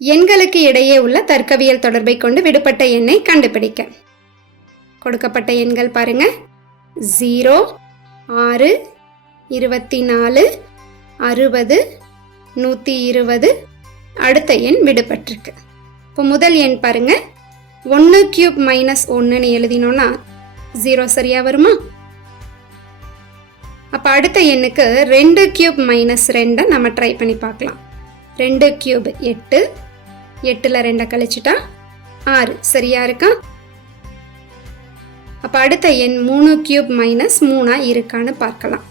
எண்களுக்கு இடையே உள்ள தர்க்கவியல் தொடர்பை கொண்டு விடுபட்ட எண்ணை கண்டுபிடிக்க. கொடுக்கப்பட்ட எண்கள் பாருங்க. ஜீரோ ஆறு இருபத்தி நாலு அறுபது நூற்றி இருபது. அடுத்த எண் விடுபட்டிருக்கு. இப்போ முதல் எண் பாருங்க. ஒன்று கியூப் மைனஸ் ஒன்றுன்னு எழுதினோன்னா ஜீரோ சரியாக வருமா? அப்போ அடுத்த எண்ணுக்கு ரெண்டு கியூப் மைனஸ் ரெண்டை நம்ம ட்ரை பண்ணி பார்க்கலாம். ரெண்டு கியூப் எட்டு எட்டில் ரெண்டை கழிச்சிட்டா? ஆறு. சரியா இருக்கா? அப்போ அடுத்த எண் மூணு கியூப் மைனஸ் மூணாக இருக்கான்னு பார்க்கலாம்.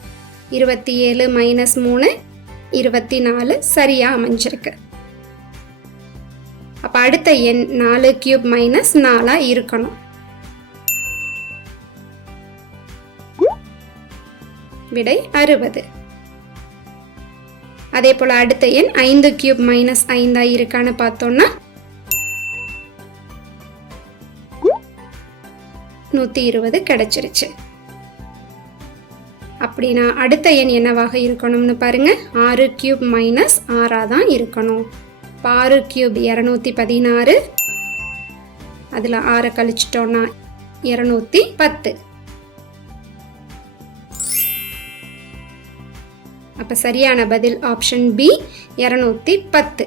இருபத்தி ஏழு மைனஸ் மூணு இருபத்தி நாலு சரியாக அமைஞ்சிருக்கு. அப்போ அடுத்த எண் நாலு கியூப் மைனஸ் நாலாக இருக்கணும். விடை அறுபது. அதே போல் அடுத்த எண் ஐந்து கியூப் மைனஸ் ஐந்தாக இருக்கான்னு பார்த்தோம்னா நூற்றி இருபது கிடச்சிருச்சு. அப்படின்னா அடுத்த எண் என்னவாக இருக்கணும்னு பாருங்க. ஆறு கியூப் மைனஸ் ஆறாக தான் இருக்கணும். இப்போ ஆறு கியூப் இரநூத்தி பதினாறு அதில் ஆறை கழிச்சிட்டோன்னா இரநூத்தி பத்து. அப்போ சரியான பதில் ஆப்ஷன் பி இரநூத்தி பத்து.